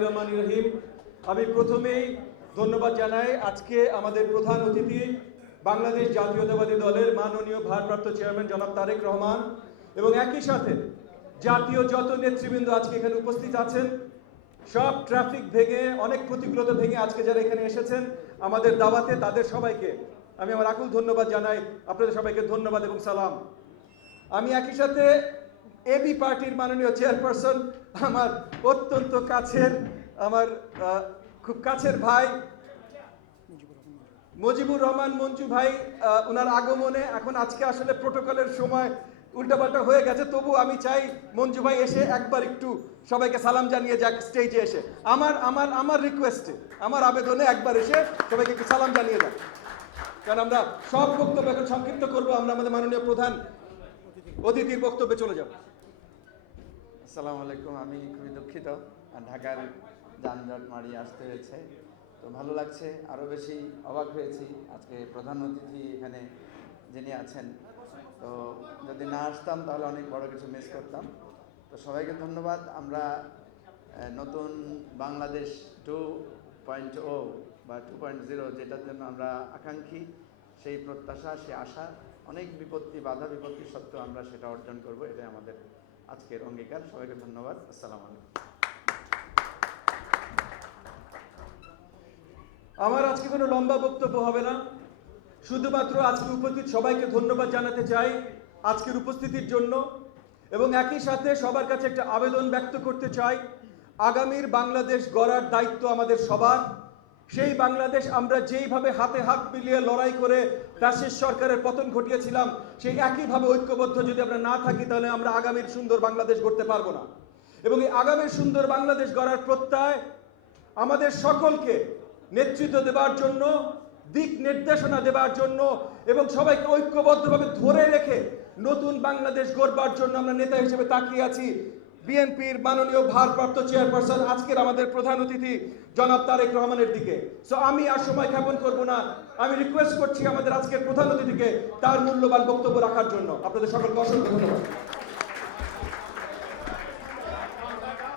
রহিম। আমি প্রথমেই ধন্যবাদ জানাই আজকে আমাদের প্রধান অতিথি বাংলাদেশ জাতীয়তাবাদী দলের মাননীয় ভারপ্রাপ্ত চেয়ারম্যান জনাব তারেক রহমান এবং একই সাথে জাতীয় যত নেতৃবৃন্দ আজকে এখানে উপস্থিত আছেন, সব ট্রাফিক ভেঙে, অনেক প্রতিকূলতা ভেঙে আজকে যারা এখানে এসেছেন, আমাদের দাওয়াতে তাদের সবাইকে আমি আমার আকুল ধন্যবাদ জানাই। আপনাদের সবাইকে ধন্যবাদ এবং সালাম। আমি একই সাথে এবি পার্টির মাননীয় চেয়ারপারসন, আমার অত্যন্ত কাছের, আমার খুব কাছের ভাই, মুজিবুর রহমান মঞ্জু ভাই ওনার আগমনে এখন আজকে আসলে প্রোটোকলের সময় উল্টাপাল্টা হয়ে গেছে, তবু আমি চাই মঞ্জু ভাই এসে একবার একটু সবাইকে সালাম জানিয়ে যাক স্টেজে এসে। আমার আমার আমার রিকোয়েস্টে আমার আবেদনে একবার এসে সবাইকে একটু সালাম জানিয়ে যাক। কারণ আমরা সব বক্তব্য এখন সংক্ষিপ্ত করব, আমরা আমাদের মাননীয় প্রধান অতিথির বক্তব্যে চলে যাব। আসসালামু আলাইকুম। আমি খুবই দুঃখিত। ঢাকার যানজট মারিয়ে আসতে হয়েছে। তো ভালো লাগছে। আরও বেশি অবাক হয়েছি। আজকে প্রধান অতিথি এখানে যিনি আছেন। তো যদি না আসতাম, তাহলে অনেক বড় কিছু মিস করতাম। তো সবাইকে ধন্যবাদ। আমরা নতুন বাংলাদেশ টু পয়েন্ট ও বা টু পয়েন্ট জিরো যেটার জন্য আমরা আকাঙ্ক্ষী, সেই প্রত্যাশা সেই আশা, অনেক বিপত্তি, বাধা বিপত্তি সত্ত্বেও আমরা সেটা অর্জন করব। এটাই আমাদের আজকের অঙ্গীকার, সবাইকে ধন্যবাদ, আসসালামু আমার আজকে কোনো লম্বা বক্তব্য হবে না। শুধুমাত্র আজকে উপস্থিত সবাইকে ধন্যবাদ জানাতে চাই আজকের উপস্থিতির জন্য এবং একই সাথে সবার কাছে একটা আবেদন ব্যক্ত করতে চাই। আগামীর বাংলাদেশ গড়ার দায়িত্ব আমাদের সবার। সেই বাংলাদেশ আমরা যেইভাবে হাতে হাত মিলিয়ে লড়াই করে ফ্যাসিস্ট সরকারের পতন ঘটিয়েছিলাম, সেই একইভাবে ঐক্যবদ্ধ যদি আমরা না থাকি, তাহলে আমরা আগামীর সুন্দর বাংলাদেশ গড়তে পারব না। এবং এই আগামীর সুন্দর বাংলাদেশ গড়ার প্রত্যয় আমাদের সকলকে নেতৃত্ব দেবার জন্য, দিক নির্দেশনা দেবার জন্য এবং সবাইকে ঐক্যবদ্ধভাবে ধরে রেখে নতুন বাংলাদেশ গড়বার জন্য আমরা নেতা হিসেবে তাকিয়ে আছি। বিএনপির মাননীয় ভারপ্রাপ্ত চেয়ারপারসন, আজকের আমাদের প্রধান অতিথি জনাব তারেক রহমানের দিকে। সো আমি আর সময় জ্ঞাপন করব না? আমি রিকোয়েস্ট করছি আমাদের আজকের প্রধান অতিথিকে তার মূল্যবান বক্তব্য রাখার জন্য। আপনাদের সকলকে অসংখ্য ধন্যবাদ।